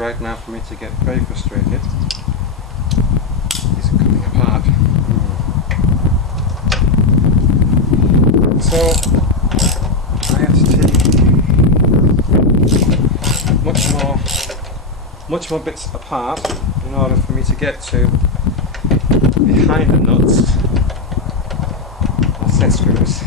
right now for me to get very frustrated. These are coming apart. So I have to take much more bits apart in order for me to get to behind the nuts or set screws.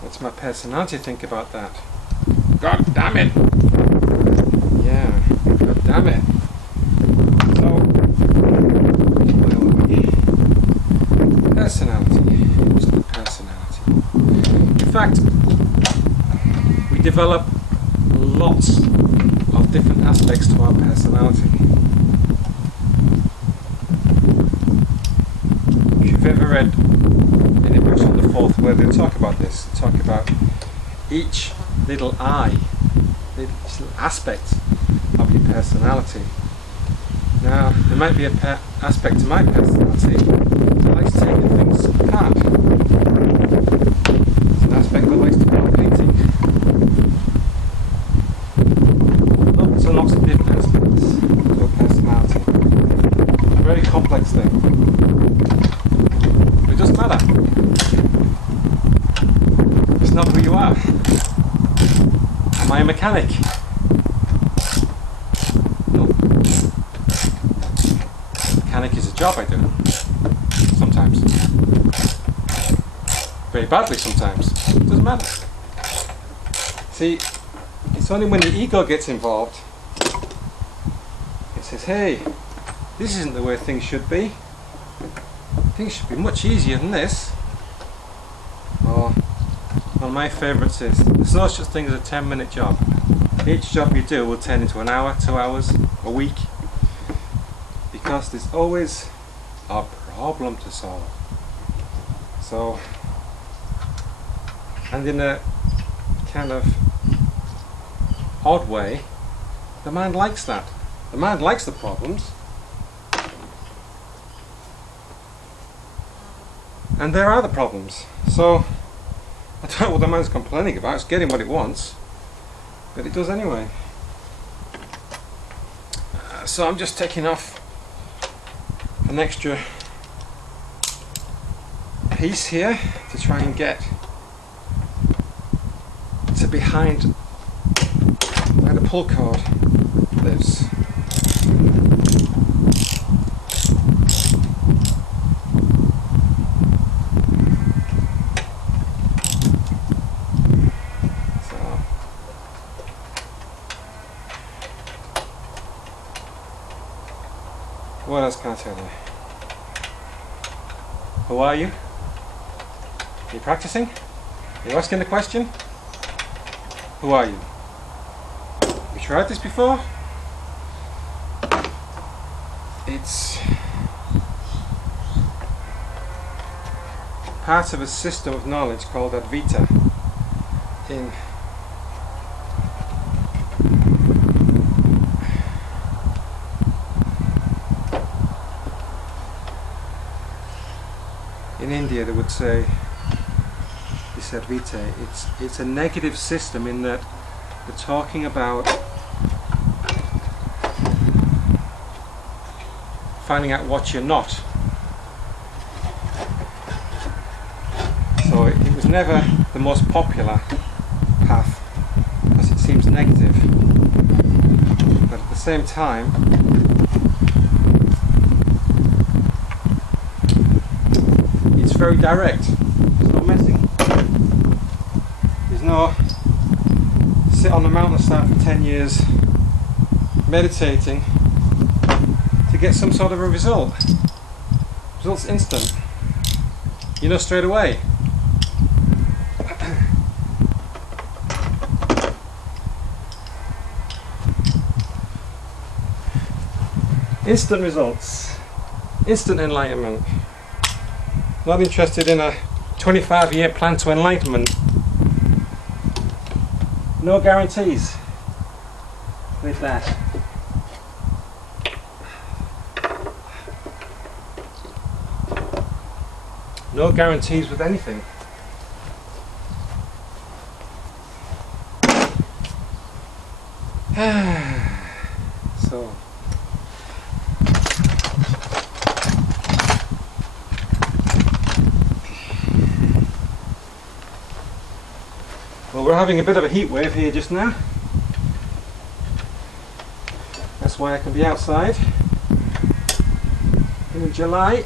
What's my personality think about that? God damn it! Yeah, god damn it. So, where were we? Personality. What's the personality? In fact, we develop lots of different aspects to our personality. If you've ever read any books on the fourth where they talk about this, they talk about each little each little aspect of your personality. Now, there might be an aspect to my personality that likes taking things apart. There's an aspect that likes to go on painting. Lots and lots of different aspects to a personality. A very complex thing. But it doesn't matter. It's not who you are. Am I a mechanic? No. Mechanic is a job I do. Sometimes. Very badly sometimes. It doesn't matter. See, it's only when the ego gets involved, it says, hey, this isn't the way things should be. Things should be much easier than this. Or, one of my favourites is, there's no such thing as a 10-minute job. Each job you do will turn into an hour, 2 hours, a week. Because there's always a problem to solve. So, and in a kind of odd way, the mind likes that. The mind likes the problems. And there are the problems. So, I don't know what the mind's complaining about. It's getting what it wants. But it does anyway. So I'm just taking off an extra piece here to try and get to behind where the pull cord lives. What else can I tell you? Who are you? Are you practicing? Are you asking the question? Who are you? Have you tried this before? It's part of a system of knowledge called Advaita in India. They would say this Advaita, it's a negative system in that they're talking about finding out what you're not. So it was never the most popular path because it seems negative, but at the same time it's very direct. There's no messing. There's no sit on the mountainside for 10 years meditating to get some sort of a result. Result's instant. You know straight away. Instant results. Instant enlightenment. Not interested in a 25-year plan to enlightenment. No guarantees with that. No guarantees with anything. So well, we're having a bit of a heat wave here just now. That's why I can be outside in July.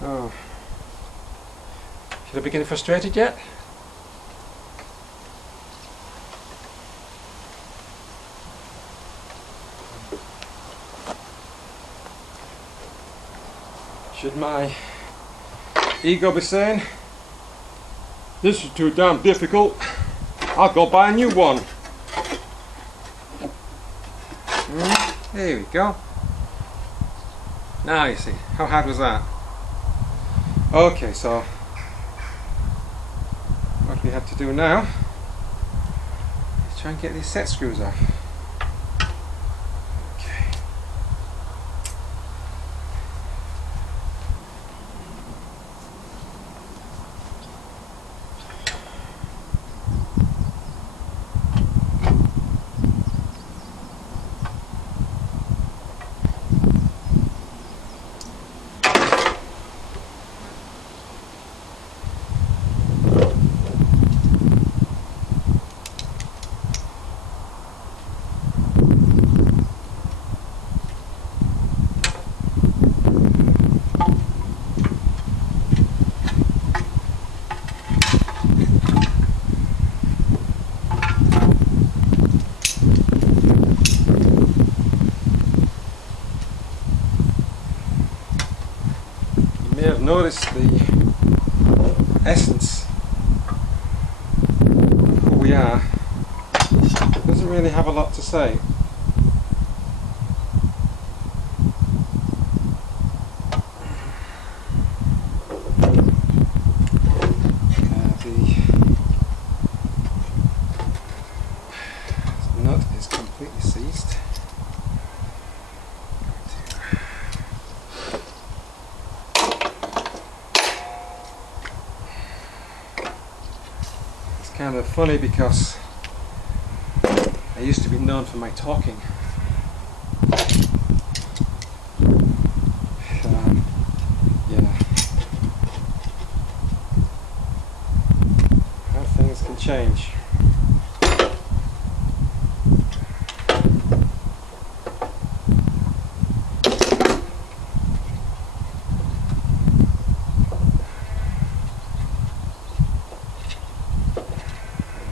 So, should I be getting frustrated yet? Should my ego be saying, this is too damn difficult, I'll go buy a new one? There we go. Now you see, how hard was that? Okay, so what we have to do now is try and get these set screws off. You may have noticed the essence of who we are doesn't really have a lot to say. The nut is completely seized. Kind of funny because I used to be known for my talking. Yeah, how things can change.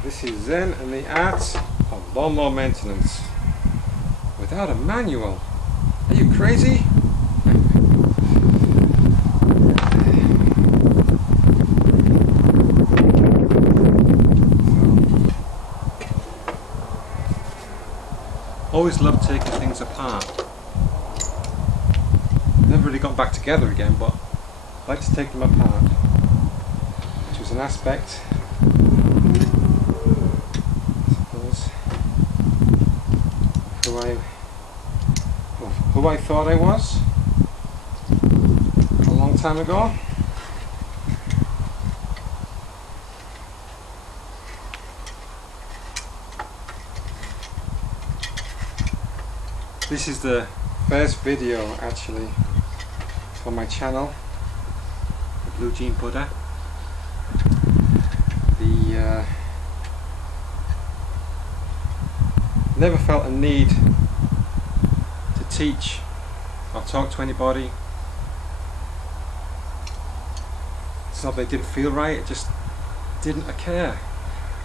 This is Zen and the art of lawnmower maintenance without a manual. Are you crazy? Always loved taking things apart. Never really got back together again, but I like to take them apart, which was an aspect who I thought I was a long time ago. This is the first video actually for my channel, the Blue Jean Buddha. Never felt a need to teach or talk to anybody. It's not that it didn't feel right, it just didn't occur.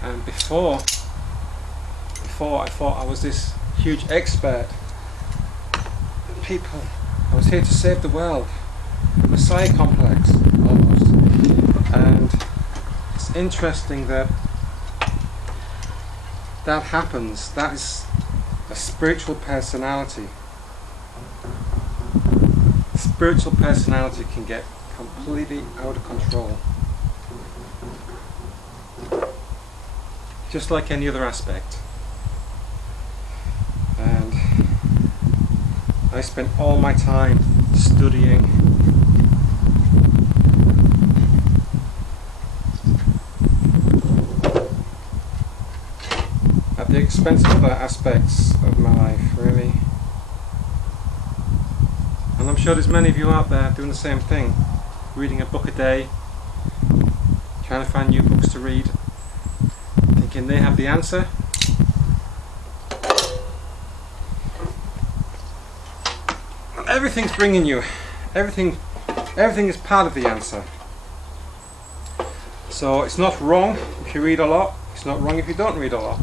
And before I thought I was this huge expert. People, I was here to save the world. Messiah complex almost. And it's interesting that that happens. That is a spiritual personality. Spiritual personality can get completely out of control. Just like any other aspect. I spent all my time studying at the expense of other aspects of my life, really. And I'm sure there's many of you out there doing the same thing, reading a book a day, trying to find new books to read, thinking they have the answer. Everything's bringing you, everything is part of the answer. So it's not wrong if you read a lot, it's not wrong if you don't read a lot.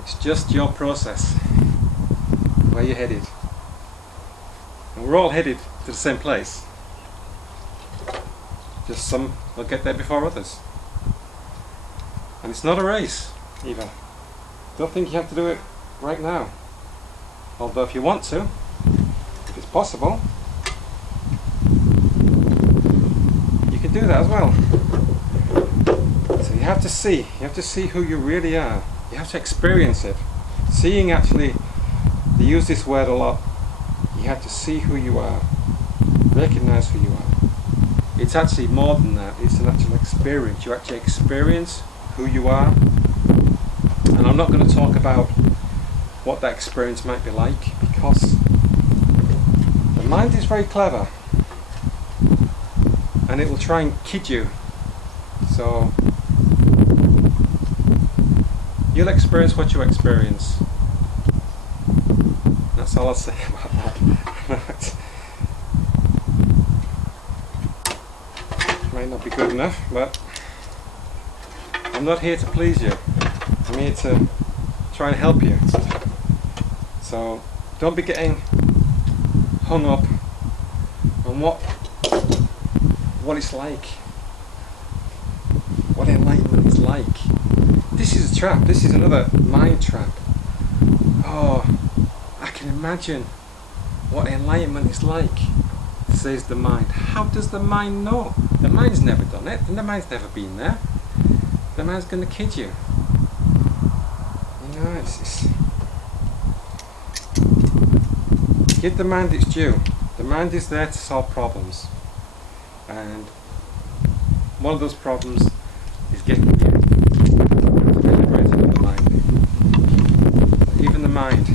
It's just your process, where you're headed. And we're all headed to the same place. Just some will get there before others. And it's not a race, either. Don't think you have to do it right now. Although if you want to, if it's possible, you can do that as well. So you have to see who you really are. You have to experience it. Seeing, actually, they use this word a lot. You have to see who you are, recognize who you are. It's actually more than that, it's an actual experience. You actually experience who you are. And I'm not going to talk about what that experience might be like, because the mind is very clever and it will try and kid you. So you'll experience what you experience. That's all I'll say about that. Might not be good enough, but I'm not here to please you. I'm here to try and help you. So don't be getting hung up on what it's like, what enlightenment is like. This is a trap. This is another mind trap. Oh, I can imagine what enlightenment is like, says the mind. How does the mind know? The mind's never done it, and the mind's never been there. The mind's going to kid you. You know, it's give the mind its due. The mind is there to solve problems, and one of those problems is getting you liberated of the mind. Even the mind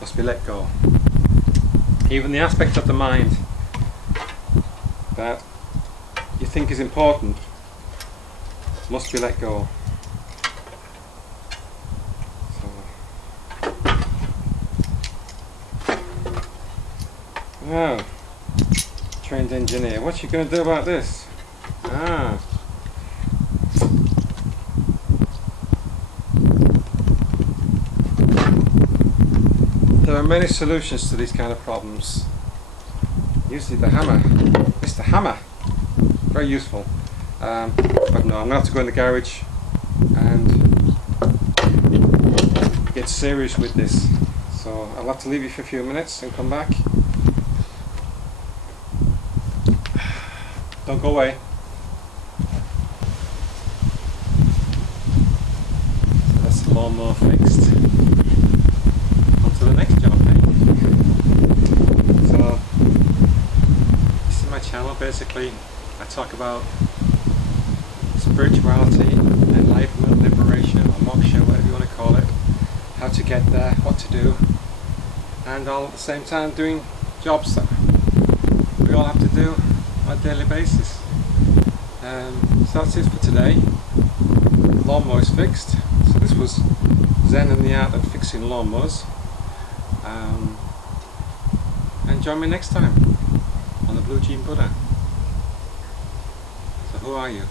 must be let go. Even the aspect of the mind that you think is important must be let go. Oh, trained engineer, what you going to do about this? There are many solutions to these kind of problems. Usually the hammer, Mr. Hammer, very useful. But no, I'm going to have to go in the garage and get serious with this. So I'll have to leave you for a few minutes and come back. Don't go away. So that's the lawnmower fixed. On to the next job, eh? So this is my channel. Basically, I talk about spirituality, enlightenment, liberation, or moksha, whatever you want to call it, how to get there, what to do, and all at the same time doing jobs that we all have to do on a daily basis. So that's it for today. Lawnmower is fixed. So this was Zen and the art of fixing lawnmowers. And join me next time on the Blue Jean Buddha. So who are you?